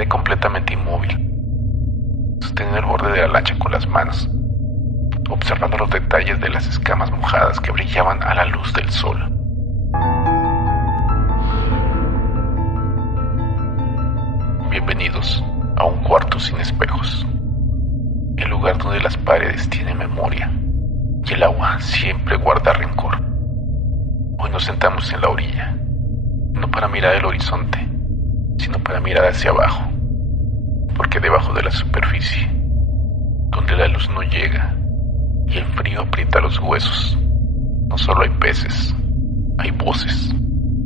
quedé completamente inmóvil, sosteniendo el borde de la lancha con las manos, observando los detalles de las escamas mojadas que brillaban a la luz del sol. Bienvenidos a un cuarto sin espejos, el lugar donde las paredes tienen memoria y el agua siempre guarda rencor. Hoy nos sentamos en la orilla, no para mirar el horizonte, sino para mirar hacia abajo, porque debajo de la superficie, donde la luz no llega y el frío aprieta los huesos, no solo hay peces, hay voces,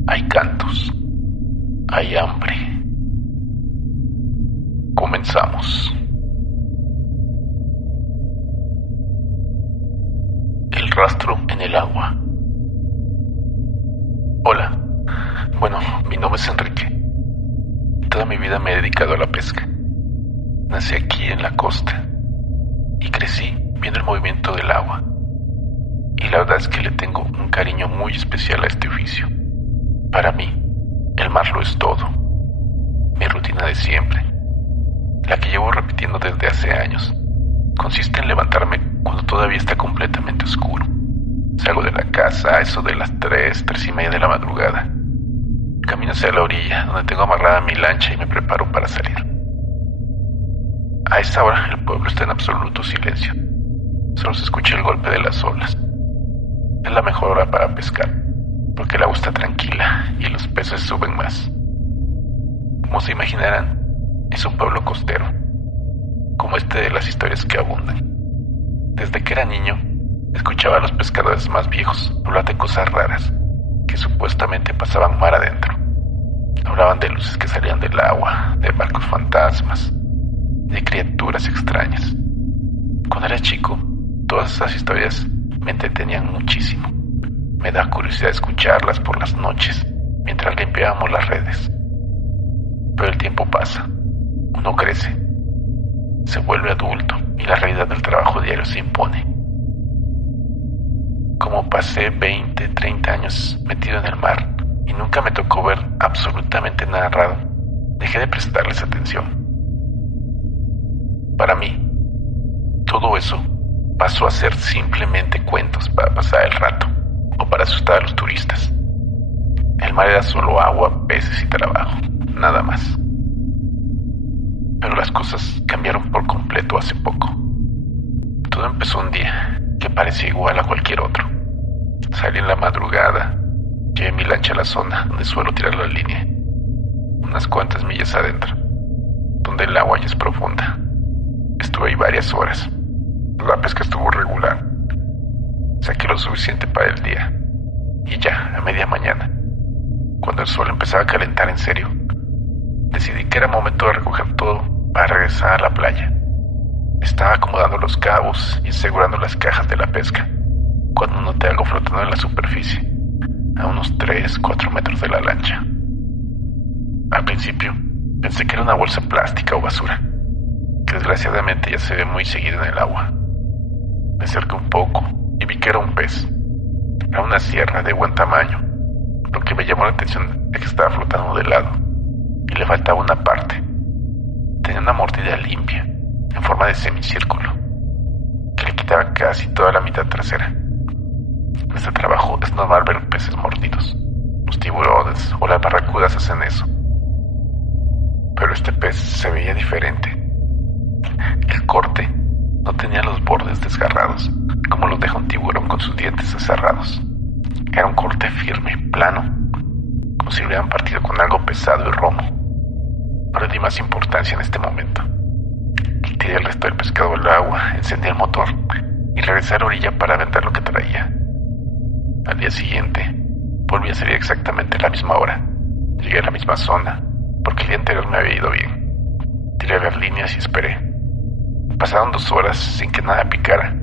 hay cantos, hay hambre. Comenzamos. El rastro en el agua. Hola, bueno, mi nombre es Enrique. Toda mi vida me he dedicado a la pesca. Nací aquí en la costa y crecí viendo el movimiento del agua. Y la verdad es que le tengo un cariño muy especial a este oficio. Para mí, el mar lo es todo. Mi rutina de siempre, la que llevo repitiendo desde hace años, consiste en levantarme cuando todavía está completamente oscuro. Salgo de la casa a eso de las 3:30 de la madrugada. Camino hacia la orilla, donde tengo amarrada mi lancha y me preparo para salir. A esa hora el pueblo está en absoluto silencio. Solo se escucha el golpe de las olas. Es la mejor hora para pescar, porque el agua está tranquila y los peces suben más. Como se imaginarán, es un pueblo costero, como este de las historias que abundan. Desde que era niño, escuchaba a los pescadores más viejos hablar de cosas raras que supuestamente pasaban mar adentro. Hablaban de luces que salían del agua, de barcos fantasmas, de criaturas extrañas. Cuando era chico, todas esas historias me entretenían muchísimo. Me da curiosidad escucharlas por las noches mientras limpiábamos las redes. Pero el tiempo pasa. Uno crece, se vuelve adulto y la realidad del trabajo diario se impone. Como pasé 20, 30 años metido en el mar y nunca me tocó ver absolutamente nada raro, dejé de prestarles atención. Para mí, todo eso pasó a ser simplemente cuentos para pasar el rato o para asustar a los turistas. El mar era solo agua, peces y trabajo, nada más. Pero las cosas cambiaron por completo hace poco. Todo empezó un día que parecía igual a cualquier otro. Salí en la madrugada, llevé mi lancha a la zona donde suelo tirar la línea, unas cuantas millas adentro, donde el agua ya es profunda. Estuve ahí varias horas. La pesca estuvo regular. Saqué lo suficiente para el día. Y ya, a media mañana, cuando el sol empezaba a calentar en serio, decidí que era momento de recoger todo para regresar a la playa. Estaba acomodando los cabos y asegurando las cajas de la pesca, cuando noté algo flotando en la superficie, a unos 3-4 metros de la lancha. Al principio, pensé que era una bolsa plástica o basura, que desgraciadamente ya se ve muy seguido en el agua. Me acerqué un poco y vi que era un pez. Era una sierra de buen tamaño, lo que me llamó la atención es que estaba flotando de lado y le faltaba una parte. Tenía una mordida limpia, en forma de semicírculo, que le quitaba casi toda la mitad trasera. En este trabajo es normal ver peces mordidos. Los tiburones o las barracudas hacen eso. Pero este pez se veía diferente. El corte no tenía los bordes desgarrados, como los deja un tiburón con sus dientes cerrados. Era un corte firme, plano, como si lo hubieran partido con algo pesado y romo. No le di más importancia en este momento. Tiré el resto del pescado al agua, encendí el motor y regresé a la orilla para vender lo que traía. Al día siguiente, volví a salir exactamente a la misma hora. Llegué a la misma zona, porque el día anterior me había ido bien. Tiré las líneas y esperé. Pasaron 2 horas sin que nada picara,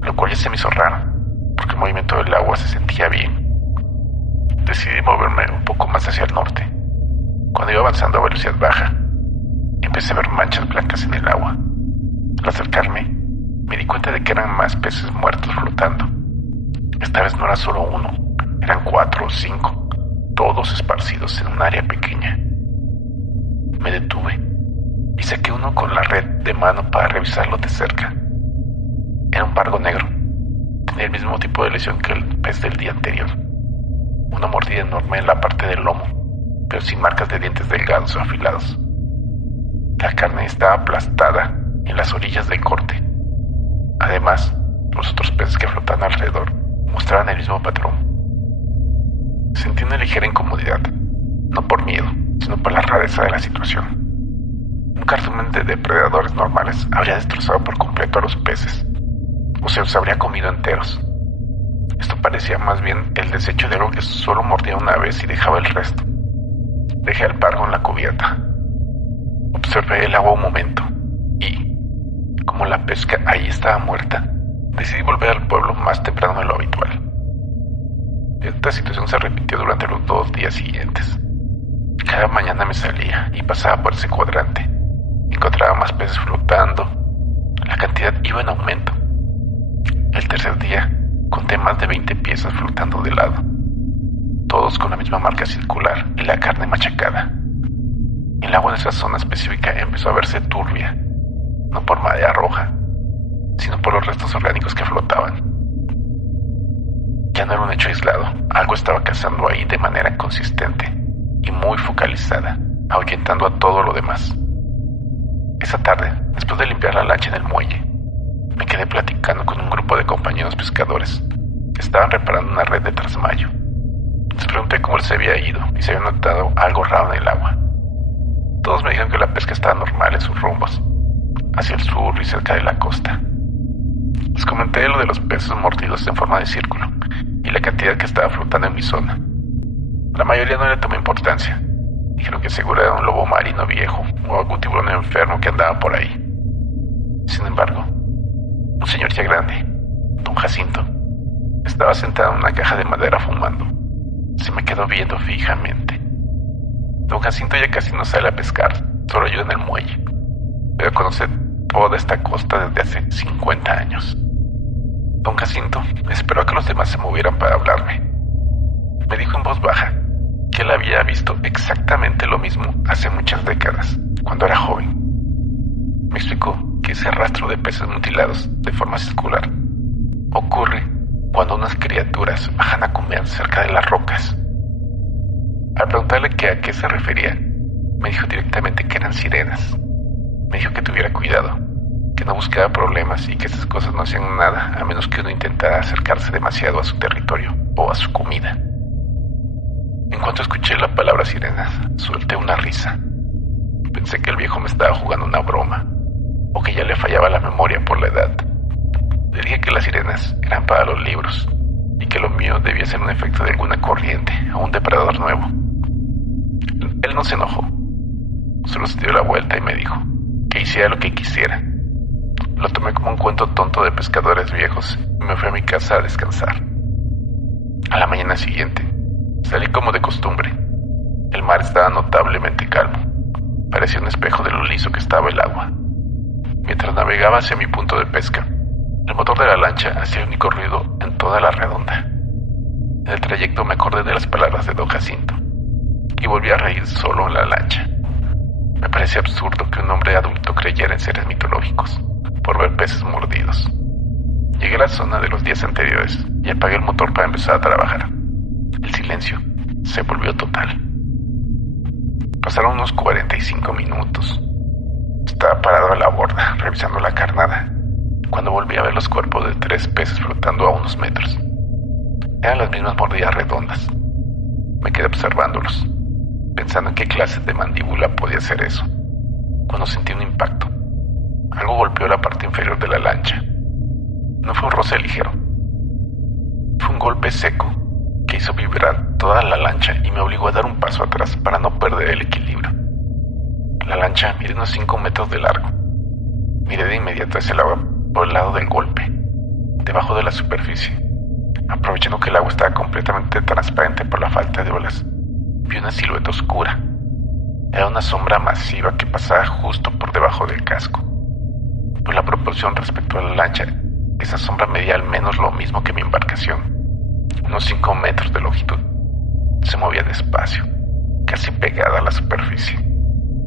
lo cual ya se me hizo raro, porque el movimiento del agua se sentía bien. Decidí moverme un poco más hacia el norte. Cuando iba avanzando a velocidad baja, empecé a ver manchas blancas en el agua. Al acercarme, me di cuenta de que eran más peces muertos flotando. Esta vez no era solo uno, eran 4 o 5, todos esparcidos en un área pequeña. Me detuve y saqué uno con la red de mano para revisarlo de cerca. Era un pargo negro. Tenía el mismo tipo de lesión que el pez del día anterior. Una mordida enorme en la parte del lomo, pero sin marcas de dientes delgados o afilados. La carne estaba aplastada en las orillas del corte. Además, los otros peces que flotaban alrededor mostraban el mismo patrón. Sentí una ligera incomodidad, no por miedo, sino por la rareza de la situación. Un cardumen de depredadores normales habría destrozado por completo a los peces, o se los habría comido enteros. Esto parecía más bien el desecho de algo que solo mordía una vez y dejaba el resto. Dejé el pargo en la cubierta. Observé el agua un momento y, como la pesca ahí estaba muerta, decidí volver al pueblo más temprano de lo habitual. Esta situación se repitió durante los 2 días siguientes. Cada mañana me salía y pasaba por ese cuadrante. Encontraba más peces flotando. La cantidad iba en aumento. El tercer día conté más de 20 piezas flotando de lado, todos con la misma marca circular y la carne machacada. El agua de esa zona específica empezó a verse turbia, no por marea roja, sino por los restos orgánicos que flotaban. Ya no era un hecho aislado, algo estaba cazando ahí de manera consistente y muy focalizada, ahuyentando a todo lo demás. Esa tarde, después de limpiar la lancha en el muelle, me quedé platicando con un grupo de compañeros pescadores que estaban reparando una red de trasmayo. Les pregunté cómo les había ido y si habían notado algo raro en el agua. Todos me dijeron que la pesca estaba normal en sus rumbos, hacia el sur y cerca de la costa. Les comenté lo de los peces mordidos en forma de círculo y la cantidad que estaba flotando en mi zona. La mayoría no le tomó importancia. Dijeron que seguro era un lobo marino viejo o algún tiburón enfermo que andaba por ahí. Sin embargo, un señor ya grande, don Jacinto, estaba sentado en una caja de madera fumando. Se me quedó viendo fijamente. Don Jacinto ya casi no sale a pescar, solo ayuda en el muelle, pero conoce toda esta costa desde hace 50 años. Don Jacinto esperó a que los demás se movieran para hablarme. Me dijo en voz baja que él había visto exactamente lo mismo hace muchas décadas, cuando era joven. Me explicó que ese rastro de peces mutilados de forma circular ocurre cuando unas criaturas bajan a comer cerca de las rocas. Al preguntarle a qué se refería, me dijo directamente que eran sirenas. Me dijo que tuviera cuidado, que no buscara problemas y que esas cosas no hacían nada a menos que uno intentara acercarse demasiado a su territorio o a su comida. En cuanto escuché la palabra sirenas, solté una risa. Pensé que el viejo me estaba jugando una broma, o que ya le fallaba la memoria por la edad. Le dije que las sirenas eran para los libros, y que lo mío debía ser un efecto de alguna corriente o un depredador nuevo. Él no se enojó, solo se dio la vuelta y me dijo que hiciera lo que quisiera. Lo tomé como un cuento tonto de pescadores viejos y me fui a mi casa a descansar. A la mañana siguiente, salí como de costumbre. El mar estaba notablemente calmo. Parecía un espejo de lo liso que estaba el agua. Mientras navegaba hacia mi punto de pesca, el motor de la lancha hacía el único ruido en toda la redonda. En el trayecto me acordé de las palabras de don Jacinto y volví a reír solo en la lancha. Me parecía absurdo que un hombre adulto creyera en seres mitológicos por ver peces mordidos. Llegué a la zona de los días anteriores y apagué el motor para empezar a trabajar. El silencio se volvió total. Pasaron unos 45 minutos. Estaba parado a la borda, revisando la carnada, cuando volví a ver los cuerpos de 3 peces flotando a unos metros. Eran las mismas mordidas redondas. Me quedé observándolos, pensando en qué clase de mandíbula podía ser eso, cuando sentí un impacto. Algo golpeó la parte inferior de la lancha. No fue un roce ligero. Fue un golpe seco que hizo vibrar toda la lancha y me obligó a dar un paso atrás para no perder el equilibrio. La lancha mide unos 5 metros de largo. Miré de inmediato hacia el agua por el lado del golpe, debajo de la superficie. Aprovechando que el agua estaba completamente transparente por la falta de olas, vi una silueta oscura. Era una sombra masiva que pasaba justo por debajo del casco. Por la proporción respecto a la lancha, esa sombra medía al menos lo mismo que mi embarcación, unos 5 metros de longitud. Se movía despacio, casi pegada a la superficie.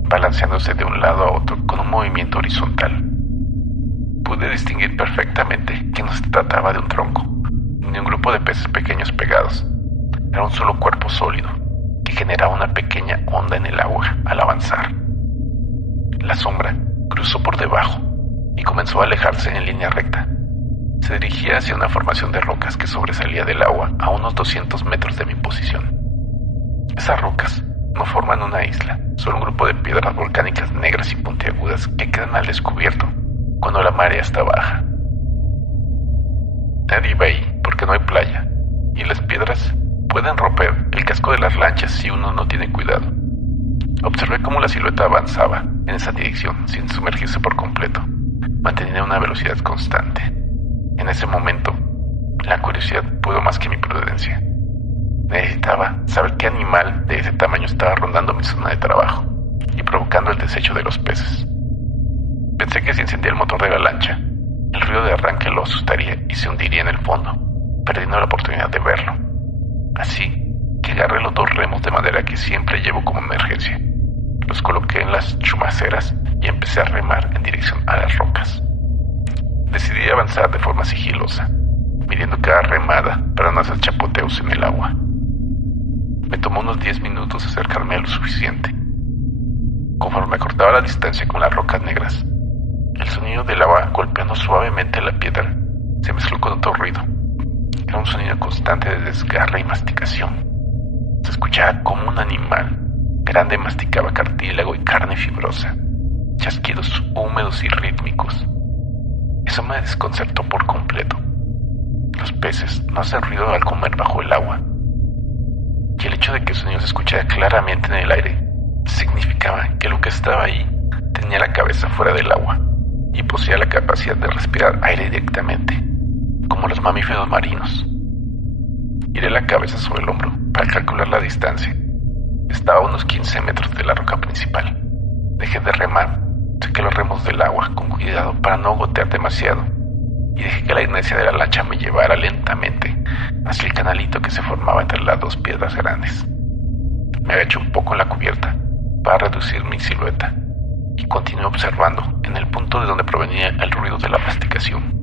balanceándose de un lado a otro con un movimiento horizontal. Pude distinguir perfectamente que no se trataba de un tronco, ni de un grupo de peces pequeños pegados. Era un solo cuerpo sólido, que generaba una pequeña onda en el agua al avanzar. La sombra cruzó por debajo y comenzó a alejarse en línea recta. Se dirigía hacia una formación de rocas que sobresalía del agua a unos 200 metros de mi posición. Esas rocas no forman una isla, son un grupo de piedras volcánicas negras y puntiagudas que quedan al descubierto cuando la marea está baja. Nadie va ahí porque no hay playa, y las piedras pueden romper el casco de las lanchas si uno no tiene cuidado. Observé cómo la silueta avanzaba en esa dirección sin sumergirse por completo, manteniendo una velocidad constante. En ese momento, la curiosidad pudo más que mi prudencia. Necesitaba saber qué animal de ese tamaño estaba rondando mi zona de trabajo y provocando el desecho de los peces. Pensé que si encendía el motor de la lancha, el ruido de arranque lo asustaría y se hundiría en el fondo, perdiendo la oportunidad de verlo. Así que agarré los 2 remos de madera que siempre llevo como emergencia. Los coloqué en las chumaceras y empecé a remar en dirección a las rocas. Decidí avanzar de forma sigilosa, midiendo cada remada para no hacer chapoteos en el agua. Me tomó unos 10 minutos acercarme a lo suficiente. Conforme acortaba la distancia con las rocas negras, el sonido del agua golpeando suavemente la piedra se mezcló con otro ruido. Era un sonido constante de desgarre y masticación. Se escuchaba como un animal grande masticaba cartílago y carne fibrosa, chasquidos húmedos y rítmicos. Eso me desconcertó por completo. Los peces no hacen ruido al comer bajo el agua, y el hecho de que el sonido se escuchara claramente en el aire significaba que lo que estaba ahí tenía la cabeza fuera del agua y poseía la capacidad de respirar aire directamente, como los mamíferos marinos. Giré la cabeza sobre el hombro para calcular la distancia. Estaba a unos 15 metros de la roca principal. Dejé de remar, saqué los remos del agua con cuidado para no gotear demasiado y dejé que la inercia de la lancha me llevara lentamente hacia el canalito que se formaba entre las 2 piedras grandes. Me agaché un poco en la cubierta para reducir mi silueta y continué observando en el punto de donde provenía el ruido de la masticación.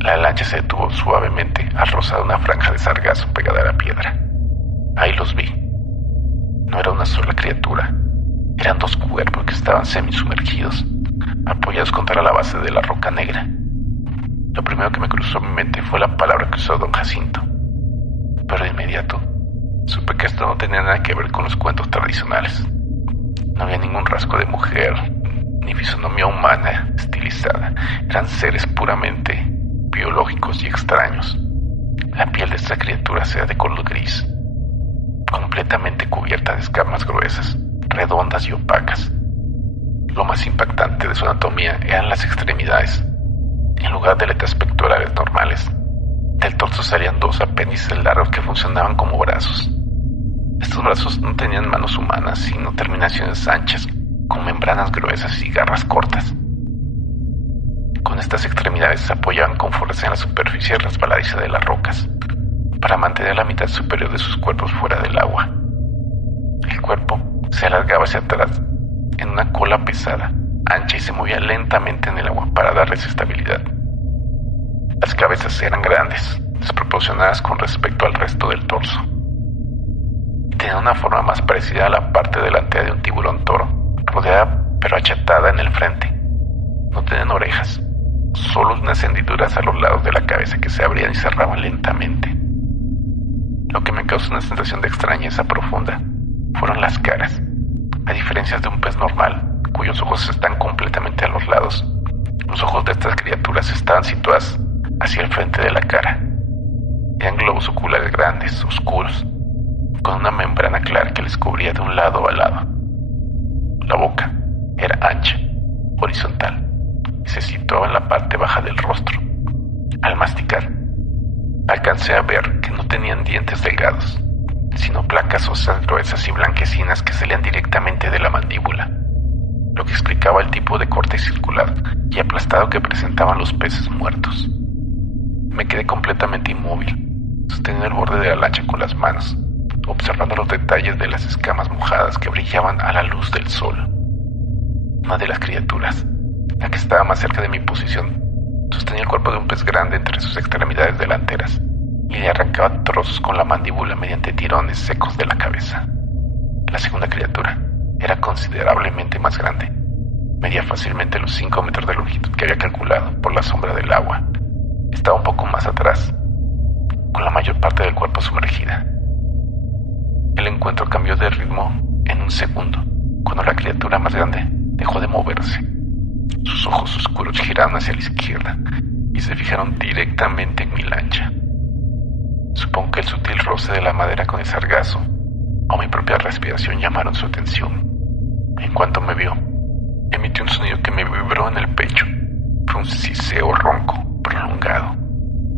La lancha se detuvo suavemente al rozar una franja de sargazo pegada a la piedra. Ahí los vi. No era una sola criatura. Eran 2 cuerpos que estaban semisumergidos, apoyados contra la base de la roca negra. Lo primero que me cruzó en mi mente fue la palabra que usó don Jacinto, pero de inmediato supe que esto no tenía nada que ver con los cuentos tradicionales. No había ningún rasgo de mujer, ni fisonomía humana estilizada. Eran seres puramente biológicos y extraños. La piel de esta criatura era de color gris, completamente cubierta de escamas gruesas, redondas y opacas. Lo más impactante de su anatomía eran las extremidades. En lugar de aletas pectorales normales, del torso salían 2 apéndices largos que funcionaban como brazos. Estos brazos no tenían manos humanas, sino terminaciones anchas, con membranas gruesas y garras cortas. Con estas extremidades se apoyaban con fuerza en la superficie resbaladiza de las rocas, para mantener la mitad superior de sus cuerpos fuera del agua. El cuerpo se alargaba hacia atrás en una cola pesada, ancha, y se movía lentamente en el agua para darles estabilidad. Las cabezas eran grandes, desproporcionadas con respecto al resto del torso. Tenía una forma más parecida a la parte delantera de un tiburón toro, rodeada pero achatada en el frente. No tenían orejas, solo unas hendiduras a los lados de la cabeza que se abrían y cerraban lentamente. Lo que me causó una sensación de extrañeza profunda fueron las caras. A diferencia de un pez normal, cuyos ojos están completamente a los lados, los ojos de estas criaturas estaban situados hacia el frente de la cara. Eran globos oculares grandes, oscuros, con una membrana clara que les cubría de un lado a lado. La boca era ancha, horizontal, y se situaba en la parte baja del rostro. Al masticar, alcancé a ver que no tenían dientes delgados, sino placas óseas gruesas y blanquecinas que salían directamente de la mandíbula, lo que explicaba el tipo de corte circular y aplastado que presentaban los peces muertos. Me quedé completamente inmóvil, sosteniendo el borde de la lancha con las manos, observando los detalles de las escamas mojadas que brillaban a la luz del sol. Una de las criaturas, la que estaba más cerca de mi posición, sostenía el cuerpo de un pez grande entre sus extremidades delanteras y le arrancaba trozos con la mandíbula mediante tirones secos de la cabeza. La segunda criatura era considerablemente más grande. Medía fácilmente los 5 metros de longitud que había calculado por la sombra del agua. Estaba un poco más atrás, con la mayor parte del cuerpo sumergida. El encuentro cambió de ritmo en un segundo, cuando la criatura más grande dejó de moverse. Sus ojos oscuros giraron hacia la izquierda y se fijaron directamente en mi lancha. Supongo que el sutil roce de la madera con el sargazo o mi propia respiración llamaron su atención. En cuanto me vio, emitió un sonido que me vibró en el pecho. Fue un siseo ronco, prolongado,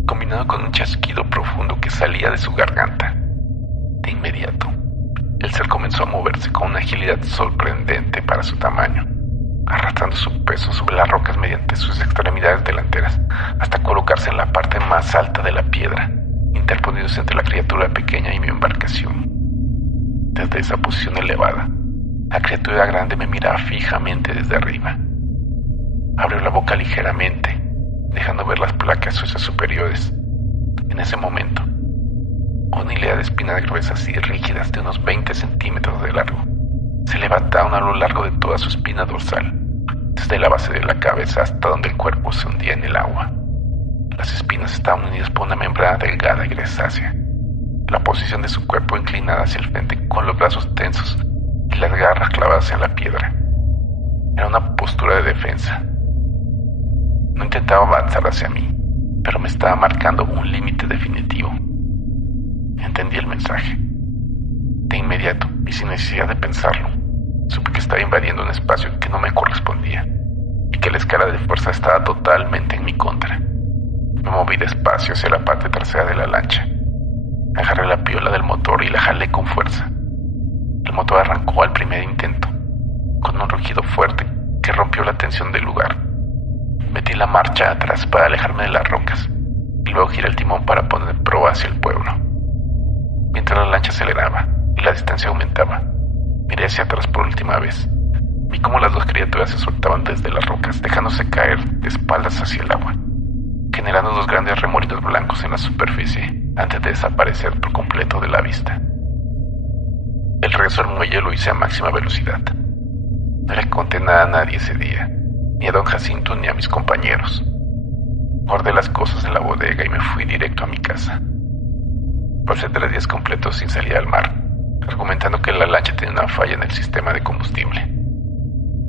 combinado con un chasquido profundo que salía de su garganta. De inmediato, el ser comenzó a moverse con una agilidad sorprendente para su tamaño, arrastrando su peso sobre las rocas mediante sus extremidades delanteras, hasta colocarse en la parte más alta de la piedra, interponiéndose entre la criatura pequeña y mi embarcación. Desde esa posición elevada, la criatura grande me miraba fijamente desde arriba. Abrió la boca ligeramente, dejando ver las placas óseas superiores. En ese momento, una hilera de espinas gruesas y rígidas de unos 20 centímetros de largo se levantaron a lo largo de toda su espina dorsal, desde la base de la cabeza hasta donde el cuerpo se hundía en el agua. Las espinas estaban unidas por una membrana delgada y grisácea. La posición de su cuerpo inclinada hacia el frente, con los brazos tensos y las garras clavadas en la piedra, era una postura de defensa. No intentaba avanzar hacia mí, pero me estaba marcando un límite definitivo. Entendí el mensaje. De inmediato, y sin necesidad de pensarlo, supe que estaba invadiendo un espacio que no me correspondía y que la escala de fuerza estaba totalmente en mi contra. Me moví despacio hacia la parte trasera de la lancha. Agarré la piola del motor y la jalé con fuerza. El motor arrancó al primer intento, con un rugido fuerte que rompió la tensión del lugar. Metí la marcha atrás para alejarme de las rocas y luego giré el timón para poner proa hacia el pueblo. Mientras la lancha aceleraba y la distancia aumentaba, miré hacia atrás por última vez. Vi cómo las dos criaturas se soltaban desde las rocas, dejándose caer de espaldas hacia el agua, generando dos grandes remolinos blancos en la superficie antes de desaparecer por completo de la vista. El regreso al muelle lo hice a máxima velocidad. No le conté nada a nadie ese día, ni a don Jacinto ni a mis compañeros. Guardé las cosas en la bodega y me fui directo a mi casa. Pasé 3 días completos sin salir al mar, argumentando que la lancha tenía una falla en el sistema de combustible.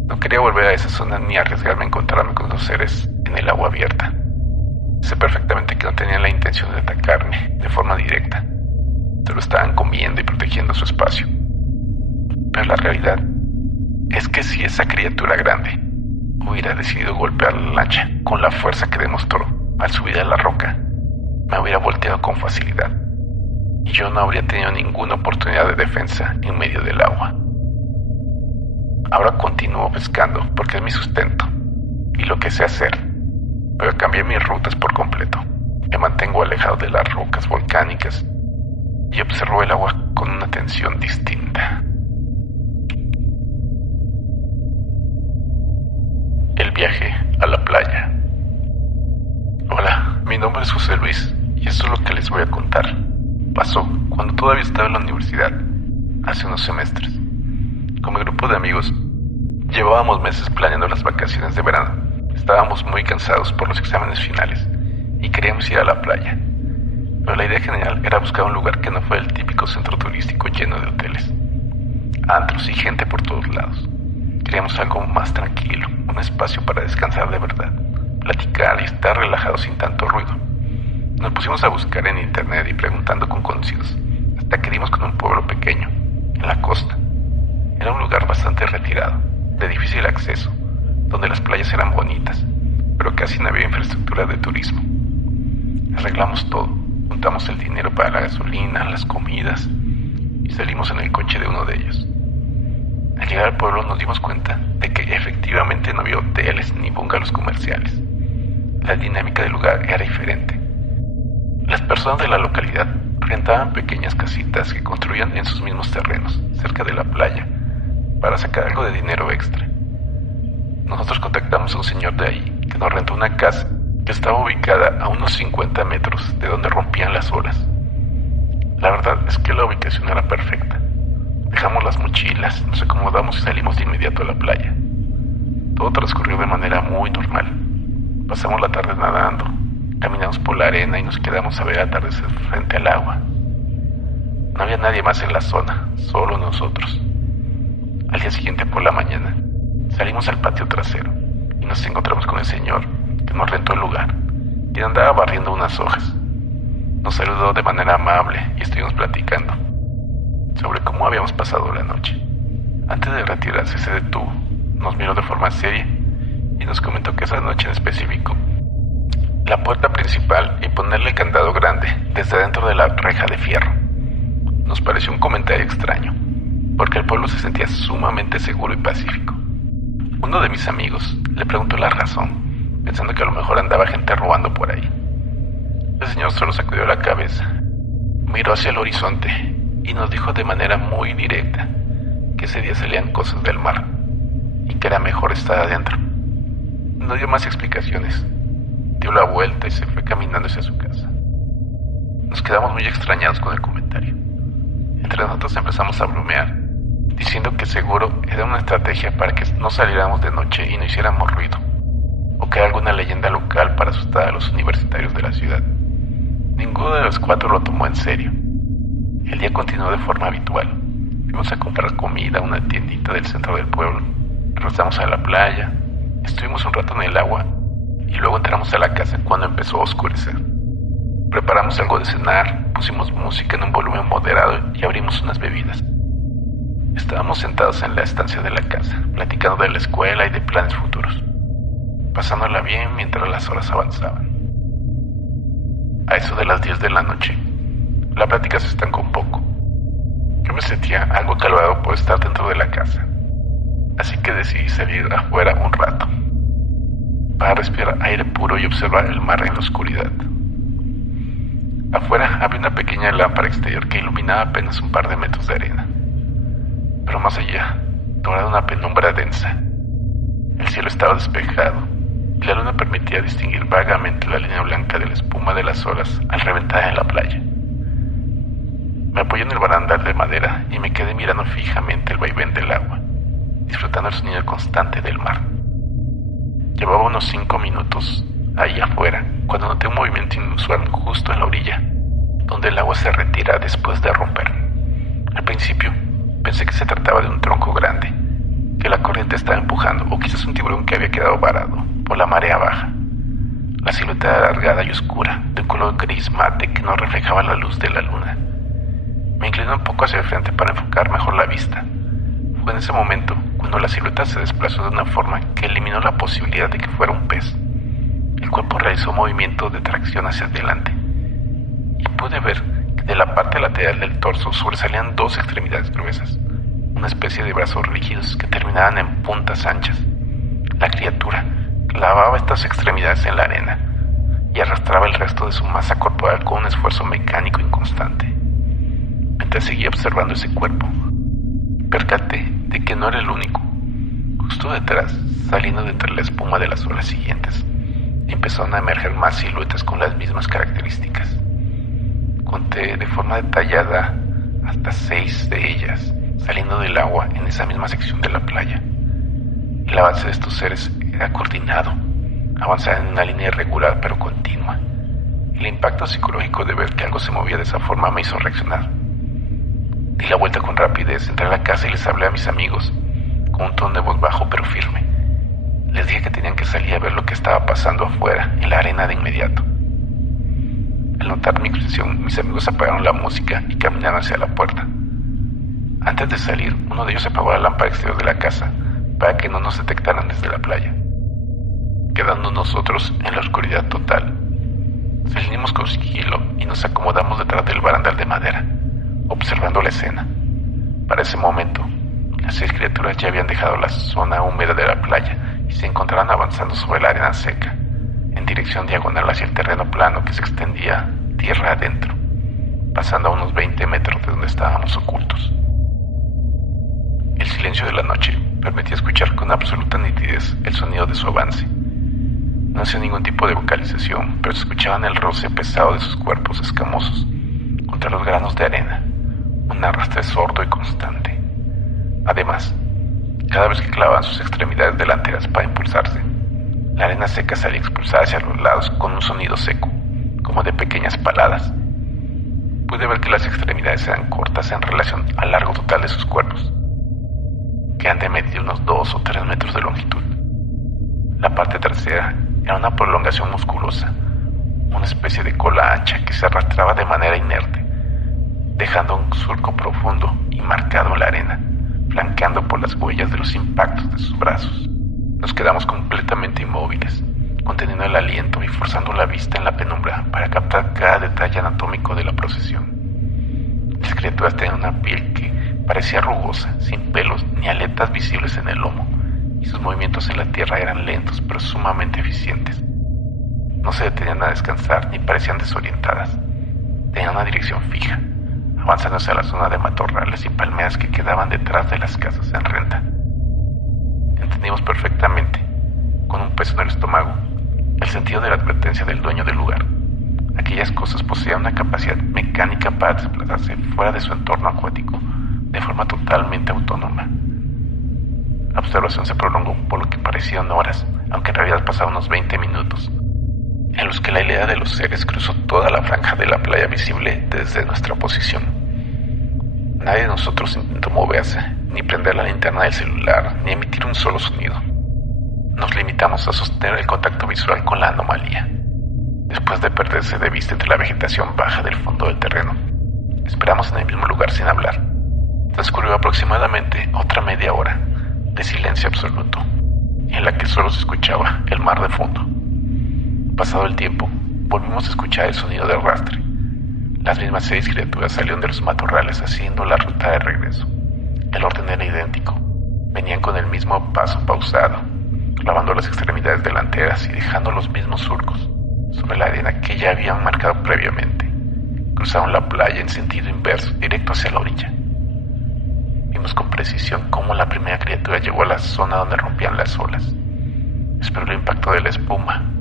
No quería volver a esa zona ni arriesgarme a encontrarme con los seres en el agua abierta. Sé perfectamente que no tenían la intención de atacarme de forma directa. Solo estaban comiendo y protegiendo su espacio. Pero la realidad es que si esa criatura grande hubiera decidido golpear la lancha con la fuerza que demostró al subir a la roca, me hubiera volteado con facilidad y yo no habría tenido ninguna oportunidad de defensa en medio del agua. Ahora continúo pescando porque es mi sustento y lo que sé hacer, pero cambié mis rutas por completo. Me mantengo alejado de las rocas volcánicas y observo el agua con una atención distinta. El viaje a la playa. Hola, mi nombre es José Luis y esto es lo que les voy a contar. Pasó cuando todavía estaba en la universidad, hace unos semestres. Con mi grupo de amigos, llevábamos meses planeando las vacaciones de verano. Estábamos muy cansados por los exámenes finales y queríamos ir a la playa. Pero la idea general era buscar un lugar que no fuera el típico centro turístico lleno de hoteles, antros y gente por todos lados. Queríamos algo más tranquilo, un espacio para descansar de verdad, platicar y estar relajados sin tanto ruido. Nos pusimos a buscar en internet y preguntando con conocidos, hasta que dimos con un pueblo pequeño, en la costa. Era un lugar bastante retirado, de difícil acceso, donde las playas eran bonitas, pero casi no había infraestructura de turismo. Arreglamos todo, juntamos el dinero para la gasolina, las comidas, y salimos en el coche de uno de ellos. Al llegar al pueblo nos dimos cuenta de que efectivamente no había hoteles ni bungalows comerciales. La dinámica del lugar era diferente. Las personas de la localidad rentaban pequeñas casitas que construían en sus mismos terrenos, cerca de la playa, para sacar algo de dinero extra. Nosotros contactamos a un señor de ahí que nos rentó una casa que estaba ubicada a unos 50 metros de donde rompían las olas. La verdad es que la ubicación era perfecta. Dejamos las mochilas, nos acomodamos y salimos de inmediato a la playa. Todo transcurrió de manera muy normal. Pasamos la tarde nadando, caminamos por la arena y nos quedamos a ver el atardecer frente al agua. No había nadie más en la zona, solo nosotros. Al día siguiente por la mañana, salimos al patio trasero y nos encontramos con el señor que nos rentó el lugar, quien andaba barriendo unas hojas. Nos saludó de manera amable y estuvimos platicando sobre cómo habíamos pasado la noche. Antes de retirarse se detuvo, nos miró de forma seria y nos comentó que esa noche en específico, la puerta principal y ponerle el candado grande desde dentro de la reja de fierro. Nos pareció un comentario extraño, porque el pueblo se sentía sumamente seguro y pacífico. Uno de mis amigos le preguntó la razón, pensando que a lo mejor andaba gente robando por ahí. El señor solo sacudió la cabeza, miró hacia el horizonte y nos dijo de manera muy directa que ese día salían cosas del mar y que era mejor estar adentro. No dio más explicaciones, dio la vuelta y se fue caminando hacia su casa. Nos quedamos muy extrañados con el comentario. Entre nosotros empezamos a bromear, diciendo que seguro era una estrategia para que no saliéramos de noche y no hiciéramos ruido, o que era alguna leyenda local para asustar a los universitarios de la ciudad. Ninguno de los cuatro lo tomó en serio. El día continuó de forma habitual. Fuimos a comprar comida a una tiendita del centro del pueblo, regresamos a la playa, estuvimos un rato en el agua y luego entramos a la casa cuando empezó a oscurecer. Preparamos algo de cenar, pusimos música en un volumen moderado y abrimos unas bebidas. Estábamos sentados en la estancia de la casa, platicando de la escuela y de planes futuros, pasándola bien mientras las horas avanzaban. A eso de las 10 de la noche, la plática se estancó un poco. Yo me sentía algo calmado por estar dentro de la casa, así que decidí salir afuera un rato, para respirar aire puro y observar el mar en la oscuridad. Afuera había una pequeña lámpara exterior que iluminaba apenas un par de metros de arena, pero más allá, dorada una penumbra densa. El cielo estaba despejado y la luna permitía distinguir vagamente la línea blanca de la espuma de las olas al reventar en la playa. Me apoyé en el barandal de madera y me quedé mirando fijamente el vaivén del agua, disfrutando el sonido constante del mar. Llevaba unos 5 minutos ahí afuera cuando noté un movimiento inusual justo en la orilla, donde el agua se retira después de romper. Al principio pensé que se trataba de un tronco grande, que la corriente estaba empujando, o quizás un tiburón que había quedado varado por la marea baja. La silueta era alargada y oscura, de un color gris mate que no reflejaba la luz de la luna. Me incliné un poco hacia el frente para enfocar mejor la vista. Fue en ese momento cuando la silueta se desplazó de una forma que eliminó la posibilidad de que fuera un pez. El cuerpo realizó un movimiento de tracción hacia adelante y pude ver que de la parte lateral del torso sobresalían 2 extremidades gruesas, una especie de brazos rígidos que terminaban en puntas anchas. La criatura clavaba estas extremidades en la arena y arrastraba el resto de su masa corporal con un esfuerzo mecánico inconstante. Mientras seguía observando ese cuerpo, percaté de que no era el único. Justo detrás, saliendo de entre la espuma de las olas siguientes, empezaron a emerger más siluetas con las mismas características. Conté de forma detallada hasta 6 de ellas saliendo del agua en esa misma sección de la playa. El avance de estos seres era coordinado, avanzaban en una línea irregular pero continua. El impacto psicológico de ver que algo se movía de esa forma me hizo reaccionar. Di la vuelta con rapidez, entré a la casa y les hablé a mis amigos, con un tono de voz bajo pero firme. Les dije que tenían que salir a ver lo que estaba pasando afuera, en la arena de inmediato. Al notar mi expresión, mis amigos apagaron la música y caminaron hacia la puerta. Antes de salir, uno de ellos apagó la lámpara exterior de la casa para que no nos detectaran desde la playa, quedando nosotros en la oscuridad total. Salimos con sigilo y nos acomodamos detrás del barandal de madera, observando la escena. Para ese momento, las 6 criaturas ya habían dejado la zona húmeda de la playa y se encontraban avanzando sobre la arena seca, en dirección diagonal hacia el terreno plano que se extendía tierra adentro. pasando a unos 20 metros de donde estábamos ocultos. El silencio de la noche permitía escuchar con absoluta nitidez el sonido de su avance. No hacía ningún tipo de vocalización, pero se escuchaban el roce pesado de sus cuerpos escamosos contra los granos de arena, un arrastre sordo y constante. Además, cada vez que clavaban sus extremidades delanteras para impulsarse, la arena seca salía expulsada hacia los lados con un sonido seco, como de pequeñas paladas. Pude ver que las extremidades eran cortas en relación al largo total de sus cuerpos, que han de medir unos 2 o 3 metros de longitud. La parte trasera era una prolongación musculosa, una especie de cola ancha que se arrastraba de manera inerte, dejando un surco profundo y marcado en la arena, flanqueando por las huellas de los impactos de sus brazos. Nos quedamos completamente inmóviles, conteniendo el aliento y forzando la vista en la penumbra para captar cada detalle anatómico de la procesión. Las criaturas tenían una piel que parecía rugosa, sin pelos ni aletas visibles en el lomo, y sus movimientos en la tierra eran lentos pero sumamente eficientes. No se detenían a descansar ni parecían desorientadas. Tenían una dirección fija, avanzando hacia la zona de matorrales y palmeras que quedaban detrás de las casas en renta. Entendimos perfectamente, con un peso en el estómago, el sentido de la advertencia del dueño del lugar. Aquellas cosas poseían una capacidad mecánica para desplazarse fuera de su entorno acuático de forma totalmente autónoma. La observación se prolongó por lo que parecían horas, aunque en realidad pasaron unos 20 minutos, en los que la hilera de los seres cruzó toda la franja de la playa visible desde nuestra posición. Nadie de nosotros intentó moverse, ni prender la linterna del celular, ni emitir un solo sonido. Nos limitamos a sostener el contacto visual con la anomalía. Después de perderse de vista entre la vegetación baja del fondo del terreno, esperamos en el mismo lugar sin hablar. Transcurrió aproximadamente otra media hora de silencio absoluto, en la que solo se escuchaba el mar de fondo. Pasado el tiempo, volvimos a escuchar el sonido del arrastre. Las mismas 6 criaturas salieron de los matorrales haciendo la ruta de regreso. El orden era idéntico. Venían con el mismo paso pausado, clavando las extremidades delanteras y dejando los mismos surcos sobre la arena que ya habían marcado previamente. Cruzaron la playa en sentido inverso, directo hacia la orilla. Vimos con precisión cómo la primera criatura llegó a la zona donde rompían las olas. Esperó el impacto de la espuma,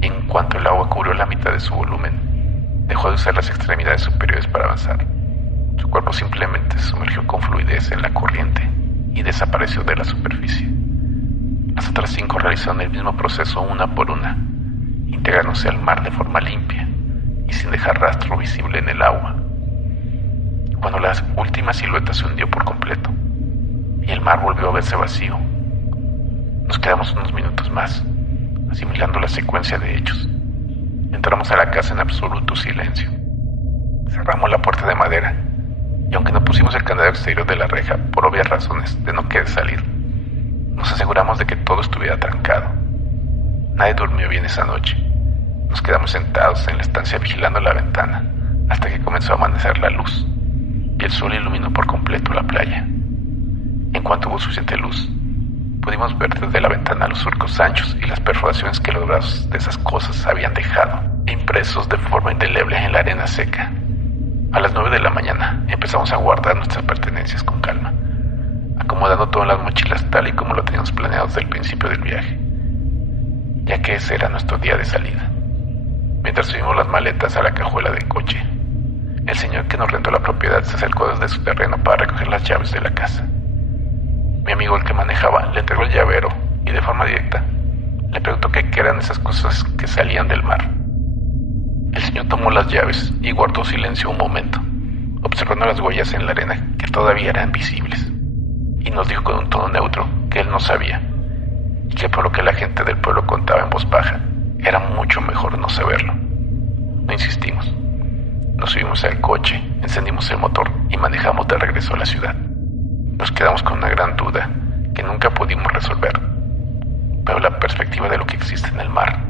y en cuanto el agua cubrió la mitad de su volumen, dejó de usar las extremidades superiores para avanzar. Su cuerpo simplemente se sumergió con fluidez en la corriente y desapareció de la superficie. Las otras 5 realizaron el mismo proceso una por una, integrándose al mar de forma limpia y sin dejar rastro visible en el agua. Cuando la última silueta se hundió por completo y el mar volvió a verse vacío, nos quedamos unos minutos más, asimilando la secuencia de hechos. Entramos a la casa en absoluto silencio. Cerramos la puerta de madera y aunque no pusimos el candado exterior de la reja por obvias razones de no querer salir, nos aseguramos de que todo estuviera trancado. Nadie durmió bien esa noche. Nos quedamos sentados en la estancia vigilando la ventana hasta que comenzó a amanecer la luz y el sol iluminó por completo la playa. En cuanto hubo suficiente luz, pudimos ver desde la ventana los surcos anchos y las perforaciones que los brazos de esas cosas habían dejado, impresos de forma indeleble en la arena seca. A las 9 de la mañana empezamos a guardar nuestras pertenencias con calma, acomodando todo en las mochilas tal y como lo teníamos planeado desde el principio del viaje, ya que ese era nuestro día de salida. Mientras subimos las maletas a la cajuela del coche, el señor que nos rentó la propiedad se acercó desde su terreno para recoger las llaves de la casa. Mi amigo, el que manejaba, le entregó el llavero y de forma directa le preguntó qué eran esas cosas que salían del mar. El señor tomó las llaves y guardó silencio un momento, observando las huellas en la arena que todavía eran visibles, y nos dijo con un tono neutro que él no sabía, y que por lo que la gente del pueblo contaba en voz baja, era mucho mejor no saberlo. No insistimos. Nos subimos al coche, encendimos el motor y manejamos de regreso a la ciudad. Nos quedamos con una gran duda que nunca pudimos resolver, pero la perspectiva de lo que existe en el mar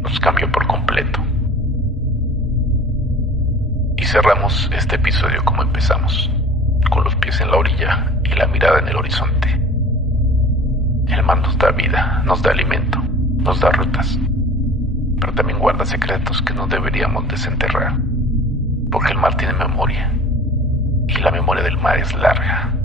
nos cambió por completo. Y cerramos este episodio como empezamos, con los pies en la orilla y la mirada en el horizonte. El mar nos da vida, nos da alimento, nos da rutas, pero también guarda secretos que no deberíamos desenterrar. Porque el mar tiene memoria. Y la memoria del mar es larga.